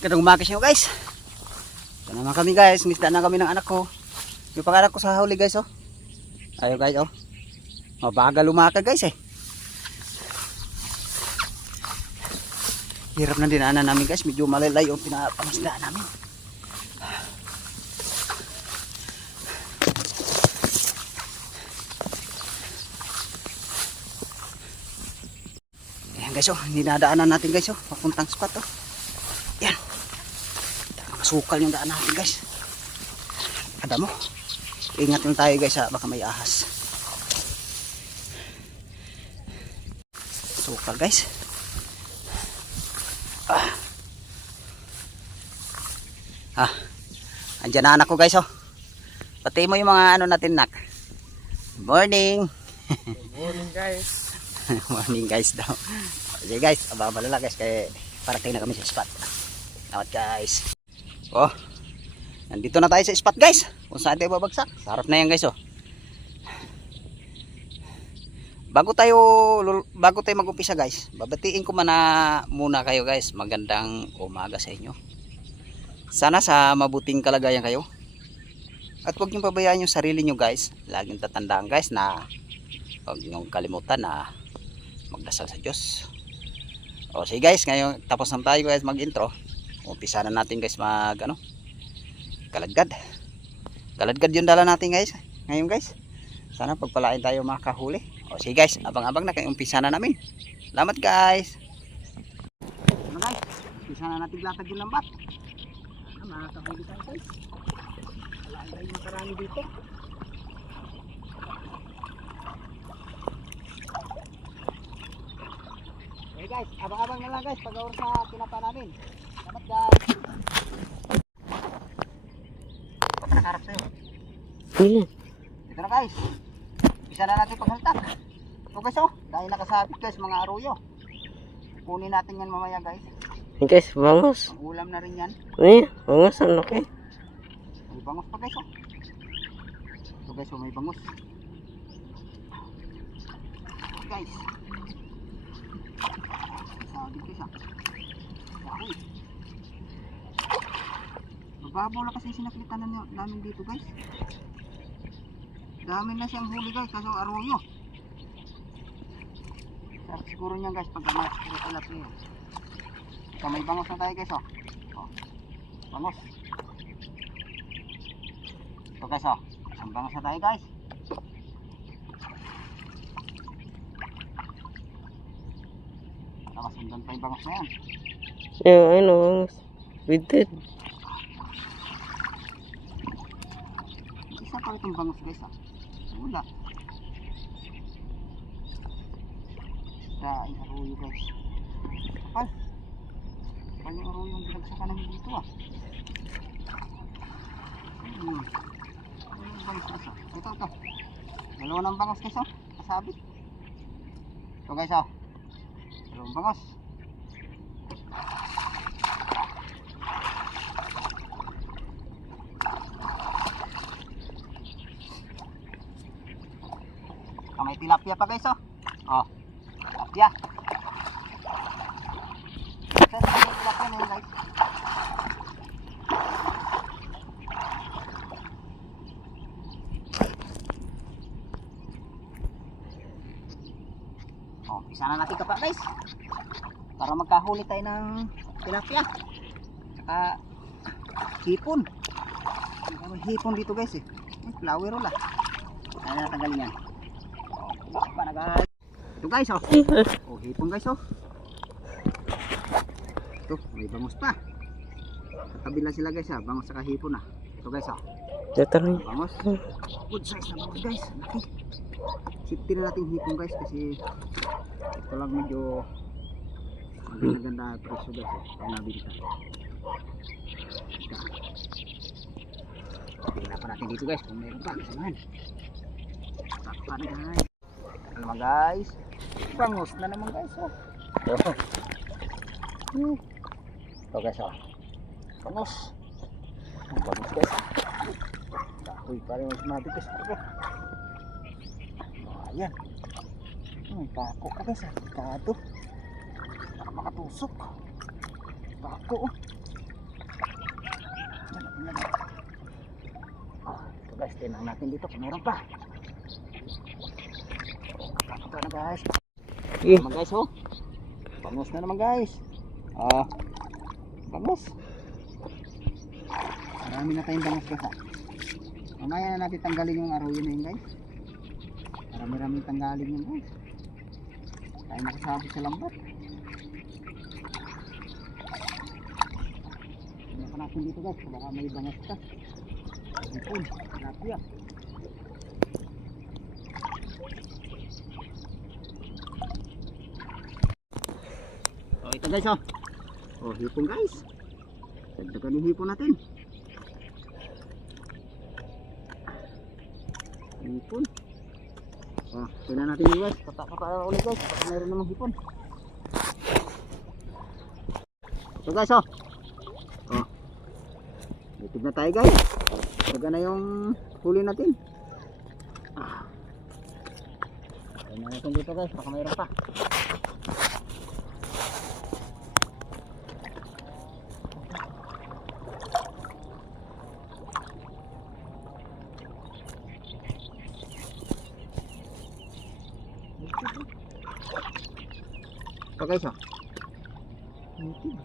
Ganang umaga siya guys. Ito naman kami guys. Mista na kami ng anak ko. Yung panganak ko sa huli guys oh. Ayo guys oh. Mabagal lumakad guys eh. Hirap na dinaanan namin guys. Medyo malalay yung pinapamasdaan namin. Ayan guys oh. Dinadaanan natin guys oh. Papuntang spot oh. Yan. Masukal yung daan natin guys. Ada mo. Ingat lang tayo guys ha. Baka may ahas. Sukal guys. Andyan na anak ko guys oh. Pati mo yung mga ano natin nak. Morning. Morning guys. Morning guys daw. Sige guys. Ababalala guys. Kaya parating na kami sa spot. Salamat guys. Oh. Nandito na tayo sa spot guys. Kung saan tayo babagsak. Sarap na yan guys oh. Bago tayo mag-umpisa guys, babatiin ko muna kayo guys. Magandang umaga sa inyo. Sana sa mabuting kalagayan kayo. At huwag niyong pabayaan yung sarili nyo guys. Laging tatandaan guys na huwag niyong kalimutan na magdasal sa Diyos. O sige guys, ngayon tapos na tayo guys mag-intro. Umpisa na natin guys kaladkad. Kaladkad yung dala natin guys. Ngayon guys, sana pagpalain tayo makahuli. O sige guys, abang-abang na kayo, umpisa na namin. Salamat guys. Ano guys, umpisa na natin latag yung lambat. Makakahuli tayo guys. Wala tayo yung karami dito. Okay guys, abang-abang na lang guys pag-aur sa kinapa namin. Salamat guys. Pagkakarap sa'yo. Ito na guys. Isa na natin paghaltak. Ito guys oh, dahil nakasabit guys mga aruyo. Kunin natin yan mamaya guys. Guys, bangos. Ang ulam na rin yan. Bangos ang laki. May bangos pa guys oh. Ito guys oh, may bangos. Guys. Sabit guys ah. Dahil. Mababaw lang kasi sinaklitan namin dito guys. Dami na siyang huli guys, kaso aruyo. Sarap siguro niyan guys pag mas tilapia. So may bangos na tayo guys oh. Bangos. Ito guys oh. Isang bangos na tayo guys. Nakasundan pa yung bangos na yan. Ano, bangos. Bitin. Isa pa itong bangos guys oh. Wala. Daing aruyo guys. Kapal. Kapal yung aruyo yung binagsakan namin dito ah. Bangos guys oh. Ito. Dalawa ng bangos guys oh. Kasabit. Ito guys oh. Dalawang bangos. May tilapia pa guys oh. Oh. Tilapia. Saan yung tilapia na yun guys? Oh, isa na natin kapa guys. Para magkahuli tayo ng tilapia. Saka hipon. May hipon dito guys eh. May flower roll ah. Kaya natanggalin yan. Ito guys oh. Oh hipon guys oh. Ito may bangos pa. Katabi lang sila guys ah. Bangos saka hipon ah. Ito guys oh. Bangos. Good size na bangos guys. Laki. Safety na natin hipon guys kasi ito lang medyo maganda presyo guys eh. Pag nabinta. Tingnan pa natin dito guys kung mayroon pa. Samahan. Takpan guys. Ano guys, bangos na naman guys oh. Ito guys oh. Bangos. Bangos guys. Uy, parang mas mabit guys. Ayan. Pako ka guys. Delikado. Baka makatusok. Pako oh. guys, tinang natin dito kung meron pa. Ito na guys. Eh, Naman guys oh. Bangos na naman guys. Ah, bangos. Marami na tayong bangos guys. Mamaya na natin tanggalin yung arroyo na yun guys. Marami tanggalin yun guys. Tayo nakasabi sa lambat. Tignan pa natin dito guys. Baka may bangos ka. Hipon, tilapia. Oh, ito guys oh. Oh, hipon guys. Dagdagan yung hipon natin. Hipon. Oh, tingnan natin yung guys. Kata ulit guys. Baka mayroon namang hipon. Ito guys oh. Oh. Itig na tayo guys. Daga na yung huli natin. Ah. Tingnan natin dito guys. Baka mayroon pa. Ito guys oh. Itig.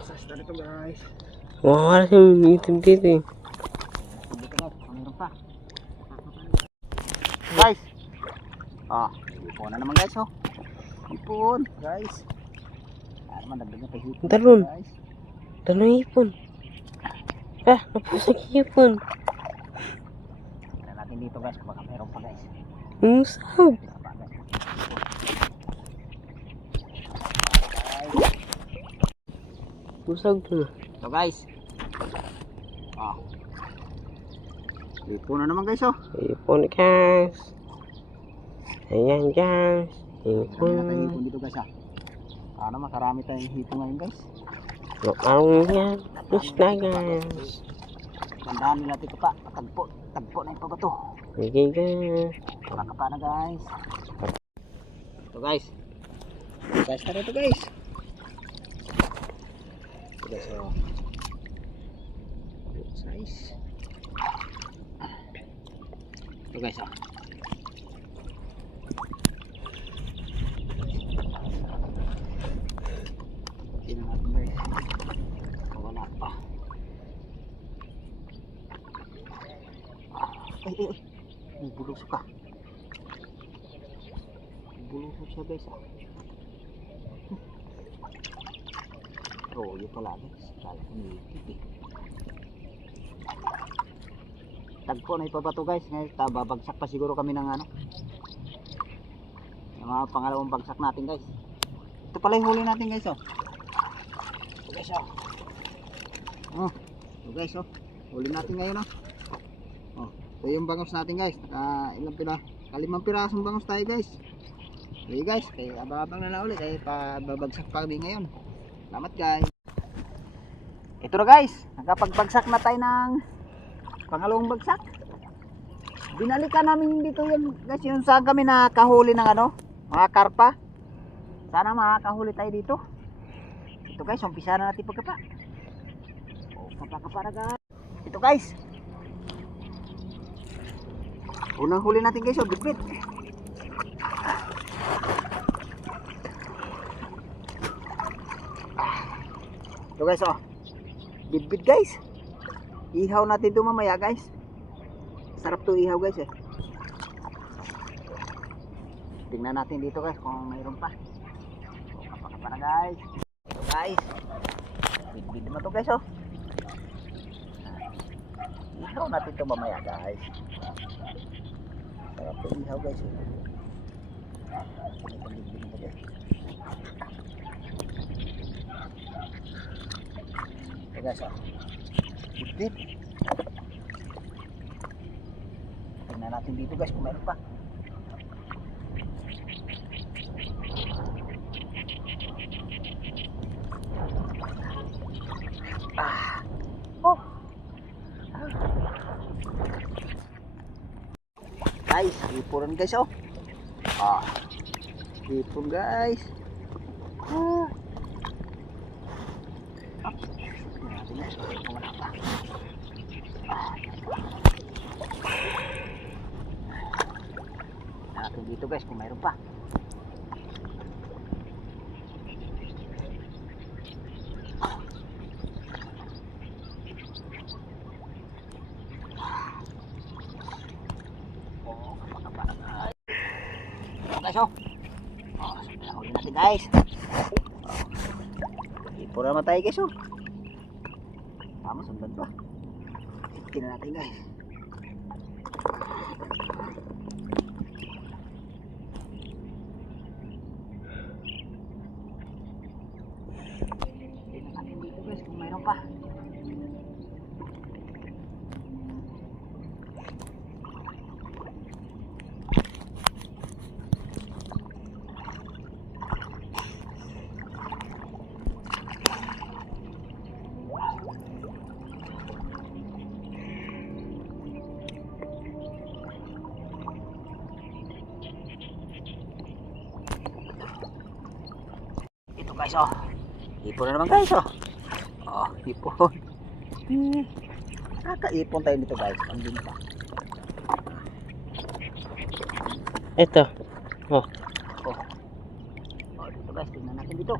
Sas na ito guys. wala yung itim dito eh. Dito guys, mayroon pa. Guys. Ah, ipon na naman guys oh. Ipon guys. Ah, naman dagdag na tayo hipon. Talon. Guys. Dalawang ipon. Ah, napusag ipon. Tingnan natin dito guys, baka mayroon pa guys. Musag. Tingnan pa guys. Musag na. Ito guys. Ah. Ipon na naman guys oh. Ipon guys. Ayan guys. Marami na tayong Ipon. hipon dito guys ah. Sana makarami tayong hipon ngayon guys. Ang yan. Isla guys. Tandaan nila natin pa. Tagpo na yung pabato. Sige guys. Makapa na guys. Ito guys. Guys na ito guys. Ito guys oh. Good size. Ito guys oh. Tingnan natin guys. Wala pa. Ay. May bulusok ka. May bulusok siya guys ah. Oh, yun pala guys. Kala ko nilipit eh. Tagpo na ipabato guys. Ngayon babagsak pa siguro kami ng ano. Yung mga pangalawang bagsak natin guys. Ito pala yung huli natin guys oh. Ito guys oh. Oh, ito guys oh. Huli natin ngayon oh. Oh, ito yung bangos natin guys. Ilang kalimang pirasong bangos tayo guys. Okay guys, kaya abang na ulit kaya babagsak pa kami ngayon. Salamat guys. Ito na guys, nakapagbagsak na tayo ng pangalawang bagsak. Binalikan namin dito yung guys, yung saan kami nakahuli ng ano, mga karpa. Sana makakahuli tayo dito. Ito guys, umpisa na natin pagkapa. Oh, kapa na guys. Ito guys. Unang huli natin guys, oh, bitbit. Ito guys oh. Bitbit guys. Ihaw natin ito mamaya guys. Sarap to ihaw guys eh. Tingnan natin dito guys kung mayroon pa. So, kapa na guys. Ito guys. Bitbit naman to guys oh. Ihaw natin ito mamaya guys. Sarap to ihaw guys eh. Bitbit naman guys. Ito guys oh. Bitbit. Tingnan natin dito guys kung meron pa. Ah. Oh. Guys, ipunan guys oh. Ah. Ipon guys. Ah. Wala pa. Ah. natin dito guys kung mayroon pa. Guys, oh. Huli natin guys. Ipon naman tayo guys, oh. Tama, sundan pa. Tingnan natin guys. Tingnan natin dito guys kung mayroon pa. Ito guys, oh. Ipon na naman guys, oh. Oh, ipon. Kakaipon tayo dito guys. Ang ginta. Ito. Oh. Oh. Oh, dito guys, tingnan natin dito.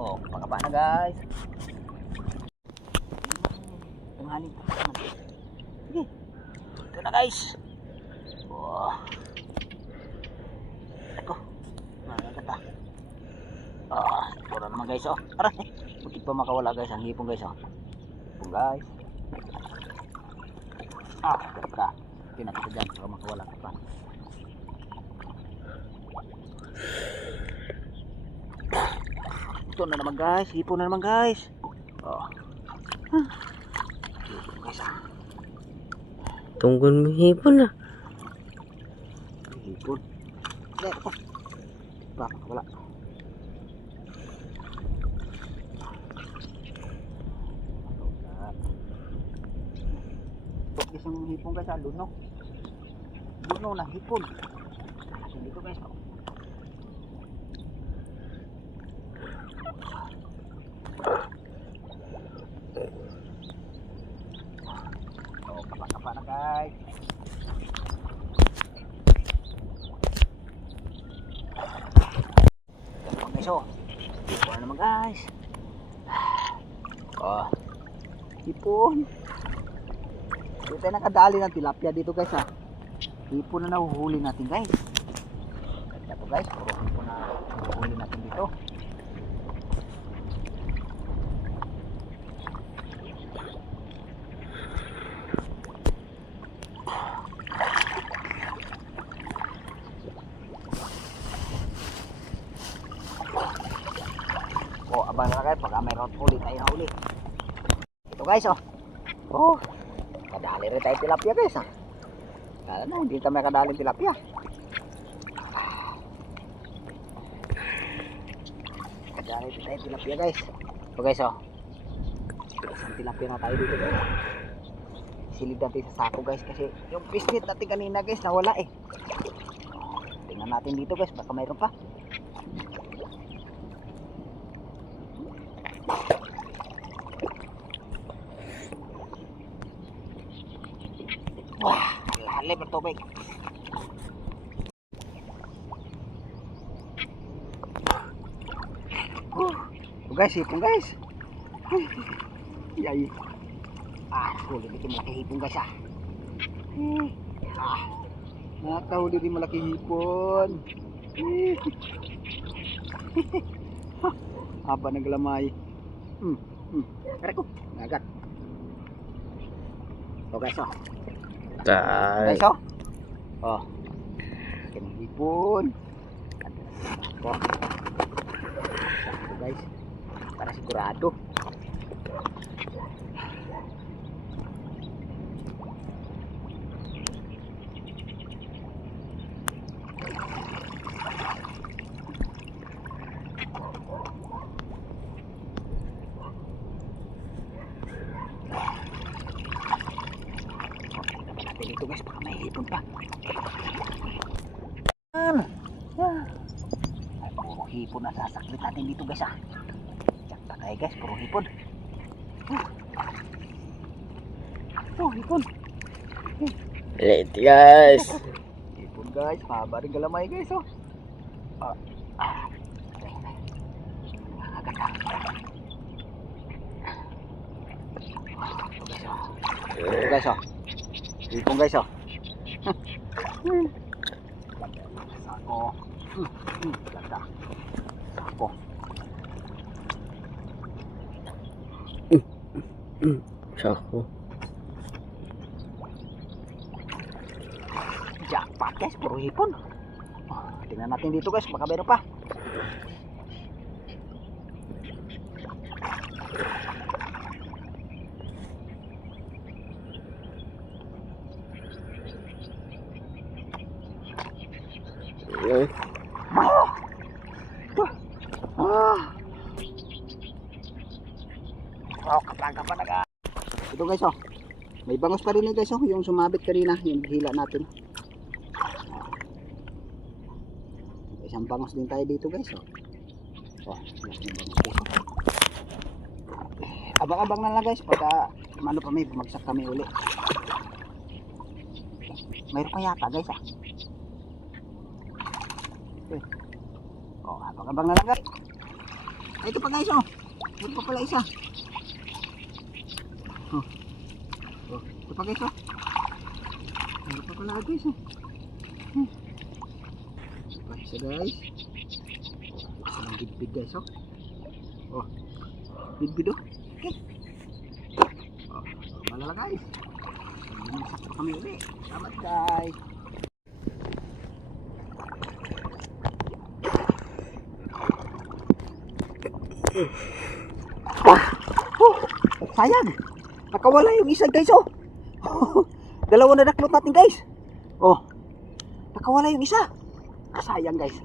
Oh, pangaba na guys. Tunghali po. Sige. Ito na guys. Oh. Ako. Nakakata. Ah, ito na naman guys, oh. Aray. Bakit pa makawala guys ang hipon guys, oh. Hipon guys. Ah, ka. Tingnan kita dyan para makawala ka pa. Ito na naman guys, hipon na naman guys. Oh. Hipon guys, ah. Tunggon mo hipon na. Hipon. Dahil ito. Ba, makawala. Ito guys yung hipon guys, ah. Luno. Luno na hipon. Dito guys, oh. Oh, kapa-kapa na guys. Ito naman guys, oh. Hipon na naman guys. Oh, hipon. Dito tayo nakadali ng tilapia dito guys, ah. Hipon na nahuhuli natin guys. Ganda po guys, puro hipon na nahuhuli natin dito. Oh, abang na guys, pagka mayroon ulit tayo na ulit. Ito guys, oh. Oh, kadali rin tayo tilapia guys, ah. Kala na, hindi kami kadali tilapia. Kadali rin tayo tilapia guys. Ito guys, oh. Isang tilapia na tayo dito guys. Silid natin sa sako guys kasi yung pisnit natin kanina guys nawala eh. Tingnan natin dito guys, baka mayroon pa. Wah, halip ng tubig. Guys, hipon guys. Yay. Ah, huli din malaki hipon guys, ah. Ah, nakahuli din malaki hipon. Haba naglamay. Aray ko, nagat. So guys, oh. Guys, oh. Oh. Kinahipon. Oh. So guys, para sigurado. Dito guys, baka may hipon pa. Ay, puro hipon na sasaklit natin dito guys, ah. Diyan pa tayo guys, puro hipon. Oh, hipon. Late guys. Hipon guys, mahaba rin galamay guys oh. Agad na. Ito guys oh. Hipon guys oh. Sako. Ganda. Sako. Sako. Jackpot guys, puro hipon. Tingnan natin dito guys, baka meron pa. Oh, kaplaga pa naga. Ito guys oh. May bangos pa rin eh guys oh, yung sumabit kanina, yung hila natin. Isang bangos din tayo dito guys oh. Oh, mas may bangos guys oh. Abang-abang na lang guys pagka ano pa may bumagsak kami uli. Mayroon pa yata guys ah. Okay. Oh, abang-abang na lang guys. Ito pa guys oh. Mayroon pa pala isa. Oh. Oh, ito pa guys oh. Mayroon pa pala guys oh. Isa guys. Isa ng bidbid guys oh. Oh. Bidbid oh. Okay. Oh, malala guys. Bumagsak pa kami uli. Salamat guys. Sayang. Nakawala yung isa guys oh. Dalawa na naklot natin guys. Oh. Nakawala yung isa. Sayang guys.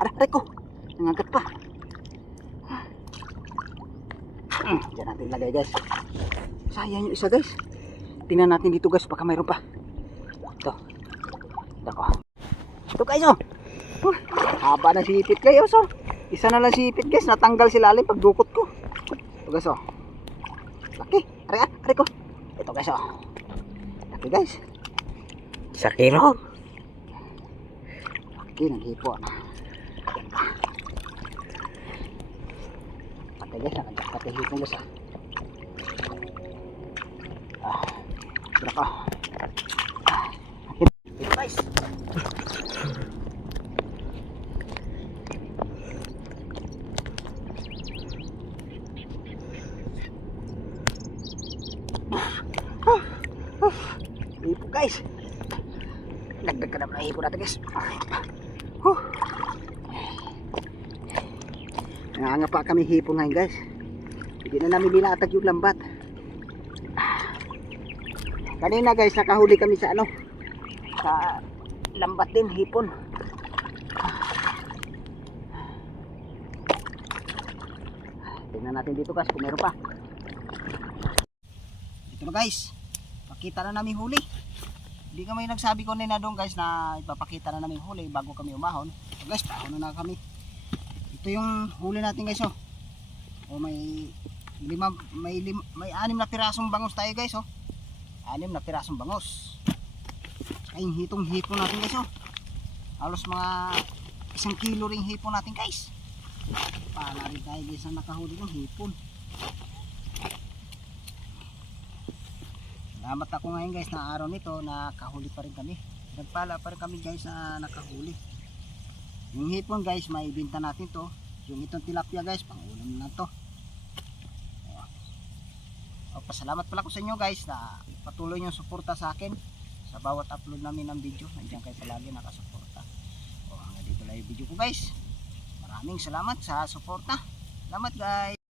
Aray ko. Nangagat pa. Diyan natin lagay guys. Sayang yung isa guys. Tingnan natin dito guys baka mayroon pa. Ito. Ito guys oh. Haba na sipit guys oh. Isa na lang sipit guys. Natanggal si lalim pag dukot ko. Ito guys oh. Laki. Aray ko. Ito guys oh. Laki guys. Sa kilo. Laki ng hipon. Patay guys. Patay hipon guys ah. Berapa? Ito guys. Hipon guys. Dagdag ka naman ang hipon natin guys. Nangangapa kami hipon ngayon guys. Hindi na namin binatag yung lambat. Kanina guys nakahuli kami sa ano, sa lambat din hipon. Tingnan natin dito guys kung meron pa. Ito na guys, pakita na namin huli. Hindi kami nagsabi ko na doon guys na ipapakita na namin huli bago kami umahon. So guys, paano na kami. Ito yung huli natin guys oh. Oh, may 6 na pirasong bangus tayo guys oh. 6 na pirasong bangus. Saka yung hitong hipon natin guys oh. Halos mga 1 kilo ring hipon natin guys. Pala rin tayo guys na nakahuli ng hipon. Salamat ako ngayon guys na araw nito nakahuli pa rin kami. Nagpala pa rin kami guys na nakahuli. Yung hipon guys may ibenta natin to. Yung itong tilapia guys pang ulam na to. Pasalamat pala ko sa inyo guys na patuloy nyo suporta sa akin sa bawat upload namin ng video. Nandiyan kayo palagi nakasuporta. Hanggang dito lang yung video ko guys. Maraming salamat sa suporta. Salamat guys.